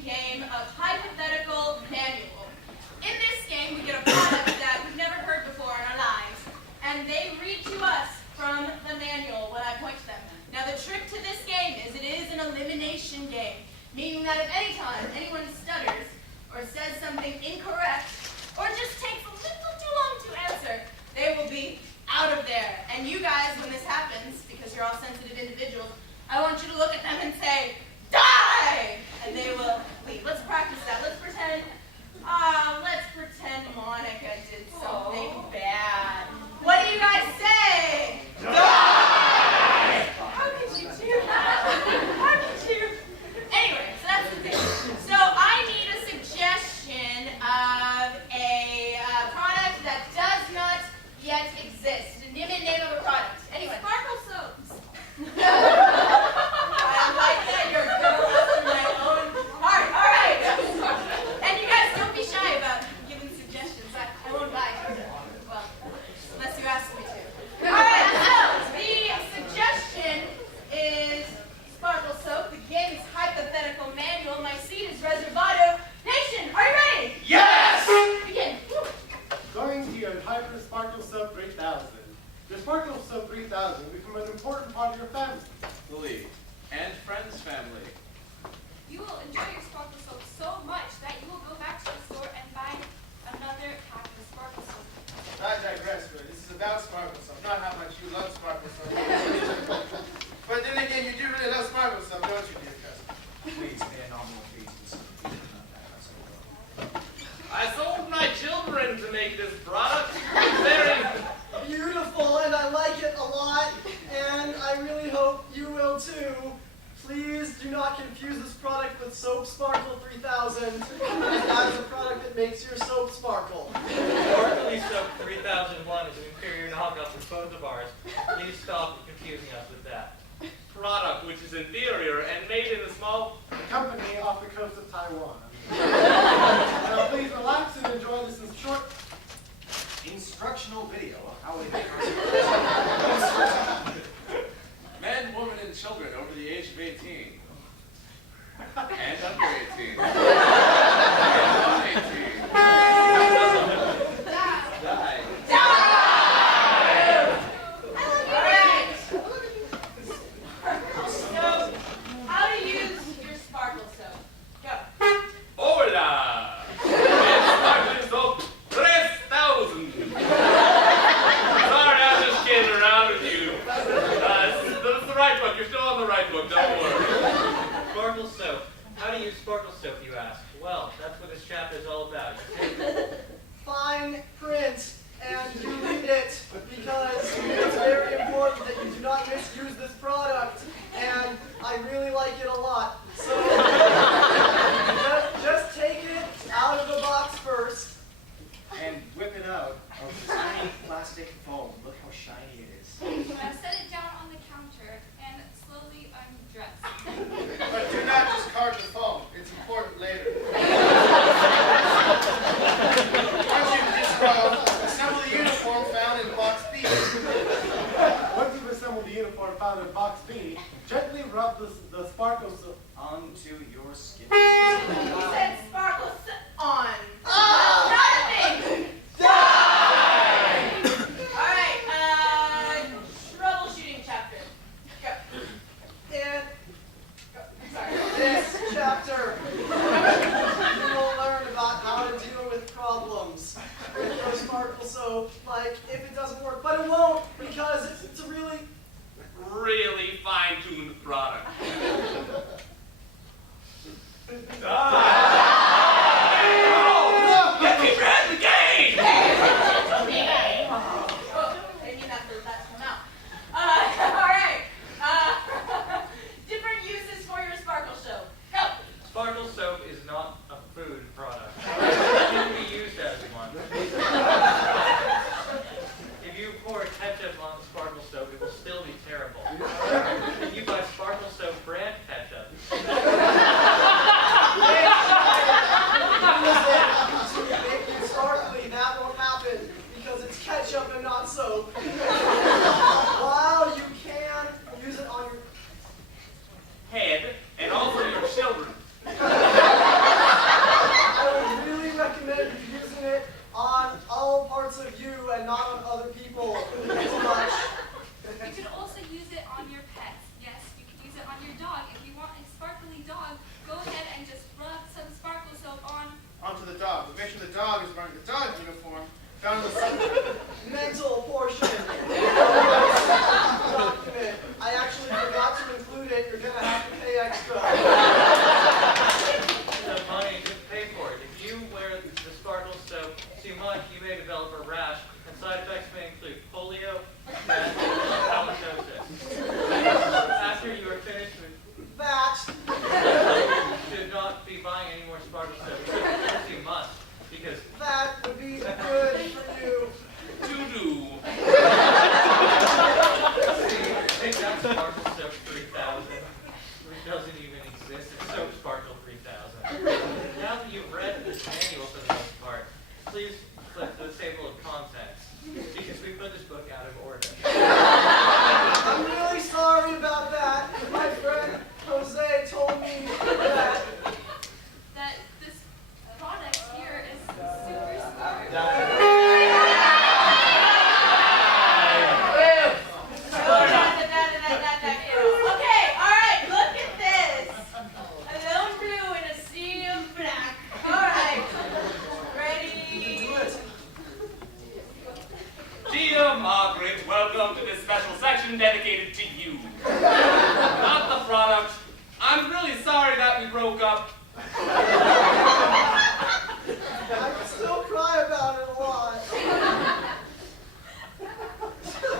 interesting game of Hypothetical Manual. In this game, we get a product that we've never heard before in our lives, and they read to us from the manual when I point to them. Now, the trick to this game is it is an elimination game, meaning that if any time anyone stutters or says something incorrect or just takes a little too long to answer, they will be out of there. And you guys, when this happens, because you're all sensitive individuals, I want you to look at them and say, "Die!" And they will leave. Let's practice that. Let's pretend Monica did something bad. What do you guys say? Die! How could you do that? How could you? Anyway, so that's the thing. So I need a suggestion of a product that does not yet exist. Name of a product. Anyway. Sparkle soaps. I like that you're going to my own heart. All right. And you guys don't be shy about giving suggestions. I won't lie. Well, unless you ask me to. All right. So the suggestion is Sparkle Soap. The game is Hypothetical Manual. My seat is Reservado Nation. Are you ready? Yes! Begin. Going to your Hyper Sparkle Soap 3000. The Sparkle Soap 3000 will become an important part of your family. Lee and friends family. You will enjoy your Sparkle Soap so much that you will go back to the store and buy another pack of Sparkle Soap. I digress, but this is about Sparkle Soap, not how much you love Sparkle Soap. But then again, you do really love Sparkle Soap, don't you, dear cousin? Please pay a nominal fee to the city. I sold my children to make this product. It's very beautiful, and I like it a lot, and I really hope you will too. Please do not confuse this product with Soap Sparkle 3000. That is a product that makes your soap sparkle. Sparkly Soap 3001 is an inferior knockoff of both of ours. Please stop confusing us with that. product which is inferior and made in a small company off the coast of Taiwan. Now please relax and enjoy this short instructional video of how we make men, women, and children over the age of 18. And under 18. And 18. Die. How to use your sparkle soap. Go. Hola! It's Sparkling Soap 3000. Sorry, I'm just kidding around with you. That's the right book. You're still on the right book. Don't worry. Sparkle Soap. How to use Sparkle Soap, you ask? Well, that's what this chapter is all about. You take Fine print, and you read it because it's very important that you do not misuse this product, and I really like it a lot. So just take it out of the box first. and whip it out of tiny plastic foam. Look how shiny it is. Now set it down on the counter and slowly undress. But do not discard the foam. It's important later. Once you've discarded, assemble the uniform found in box B. Once you've assembled the uniform found in box B, gently rub the sparkle soap Onto your skin. He said sparkle on. Not a thing. Die! All right. Troubleshooting chapter. Go. In Sorry. this chapter, you will learn about how to deal with problems with your sparkle soap, like if it doesn't work, but it won't because it's a really fine-tuned product. Get me rid of the game! Oh, I didn't mean that for that to come out. All right. Different uses for your sparkle soap. Go. Sparkle Soap is not a food product. It can be used as one. If you pour ketchup on the Sparkle Soap, it will still be terrible. If you buy Sparkle Soap brand ketchup, dog. If you want a sparkly dog, go ahead and just rub some sparkle soap Onto the dog. But make sure the dog is wearing the dog uniform found in the Mental portion. Document. I actually forgot to include it. You're gonna have to pay extra. The money, just pay for it. If you wear the sparkle soap too much, you may develop a rash, and side effects may include polio, and halitosis. After you are finished with That. you should not be buying any more sparkle soap. You must, because That would be good for you. Doo-doo. take that sparkle soap 3000, which doesn't even exist. It's soap sparkle 3000. Now that you've read this manual for the most part, please flip to the table of contents, because we put this book out of order. I'm really sorry about that. My friend Jose told me that this product here is super smart. Okay, all right, look at this. A lone blue in a sea of black. All right, ready? Dear Margaret, welcome to this special section dedicated to you. Not the product. I'm really sorry that we broke up. I can still cry about it a lot. All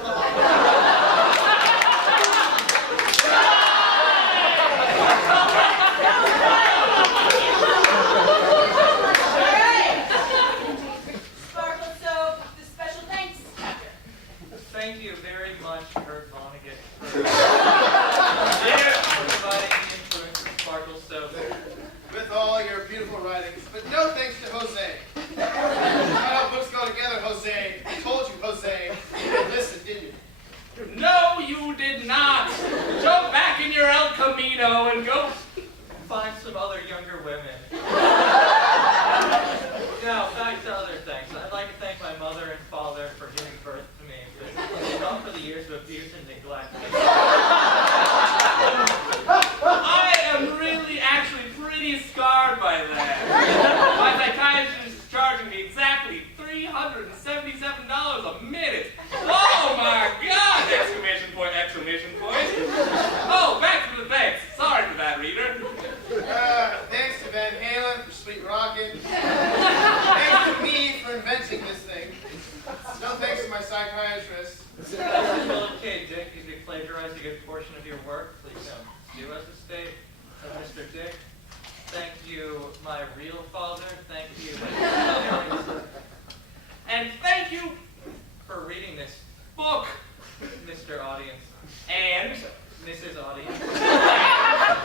right. Sparkle soap, the special thanks chapter. Thank you very much, Kurt Vonnegut, for Yeah. providing the influence of sparkle soap. with all your beautiful writings. But no thanks to Jose. Not how books go together, Jose. I told you, Jose. You didn't listen, did you? No, you did not. Jump back in your El Camino and go. Find some other younger women. Now, back to other things. I'd like to thank my mother and father for giving birth to me, but not for the years of abuse and neglect. I am really actually pretty scarred by that. My psychiatrist is charging me exactly $377 a minute. Oh my God! Exclamation point, exclamation point. Oh, back to the thanks. Sorry for that, reader. Thanks to Van Halen for Sweet Rockin'. Thanks to me for inventing this thing. No thanks to my psychiatrist. Well, okay, Dick, if you plagiarized a good portion of your work, please don't sue us, estate of Mr. Dick. Thank you, my real father. Thank you, my parents. And thank you for reading this book, Mr. Audience. And Mrs. Audience.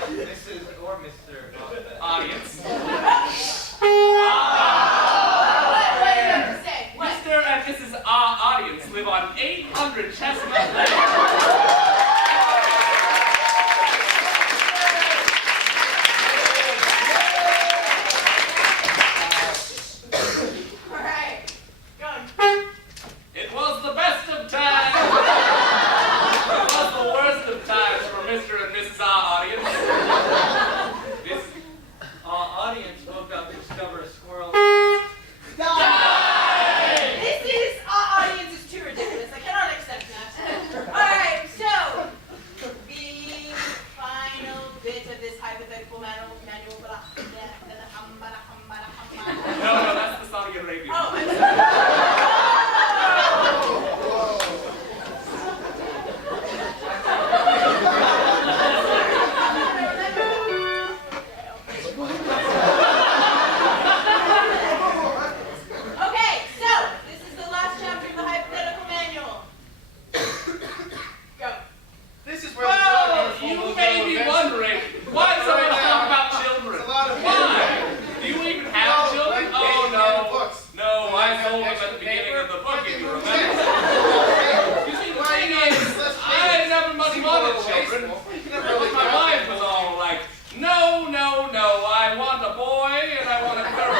Mrs. or Mr. audience. What do you have to say? What? Mr. and Mrs. Audience live on 800 Chestnut Lane. All right, go. It was the best of times. It was the worst of times for Mr. and Mrs. Audience. This audience woke up to discover a squirrel. This is audience is too ridiculous. I cannot accept that. All right, so the final bit of this hypothetical manual. no, that's the Saudi Arabia. Oh, I'm sorry. Okay, so this is the last chapter of the hypothetical manual. Go. This is where the Well, dog you may be wondering why someone talk about children. It's a lot of Why? Do you even have No, children? like Oh in the no. books. No, Do I you have sold them extra at the beginning paper? of the book, if you Fucking remember. okay. You see, the Why thing not? is, Let's I face it. never much Seems a wanted little children. wasteful. You But never really my got wife them. was all like, no, I want a boy and I want a girl.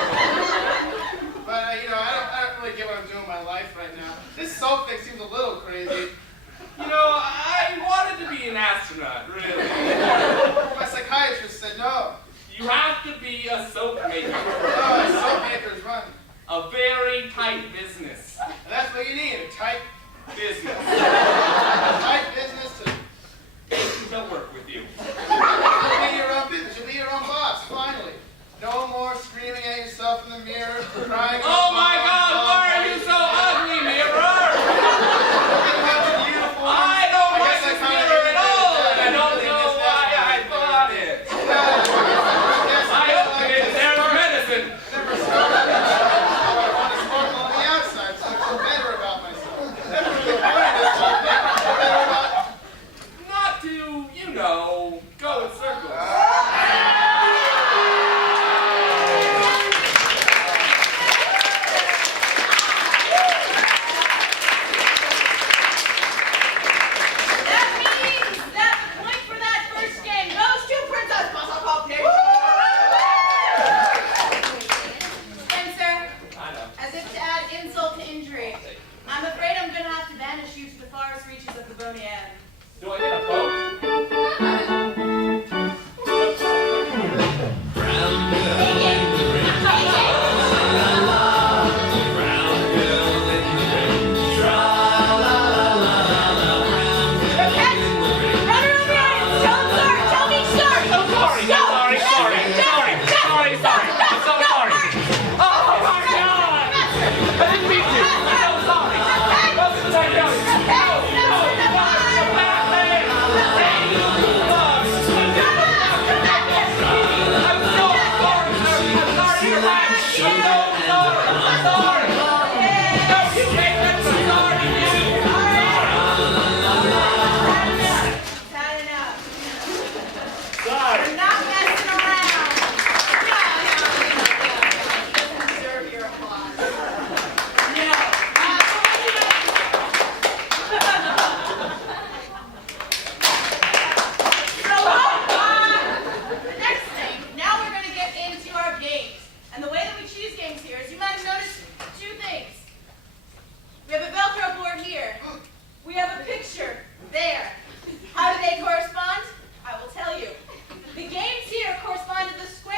But I don't really get what I'm doing with my life right now. This soap thing seems a little crazy. You know, I wanted to be an astronaut, really. be a soap maker. Oh, soap makers run. A very tight business. And that's what you need, a tight Business. business to To work with you. you'll be your own business. You'll be your own boss, finally. No more screaming at yourself in the mirror, crying. Oh my God, why are you so ugly, mirror? I don't like this mirror at all, and I don't know why I bought it. I opened it, and there's medicine. Never started. I want to sparkle on the outside, so I feel better about myself. Never really wanted this whole thing. I feel better about. Not to, you know, go in circles. That means that the point for that first game goes to Princess Basketball Nation. And sir, I know. as if to add insult to injury, I'm afraid I'm gonna have to banish you to the farthest reaches of the bony end. Do I get a vote? We're not messing around. No. You deserve your applause. No. The next thing, now we're going to get into our games. And the way that we choose games here is you might have noticed two things. We have a Velcro board here. We have a picture there. How do they correspond? I will tell you. The games here correspond to the square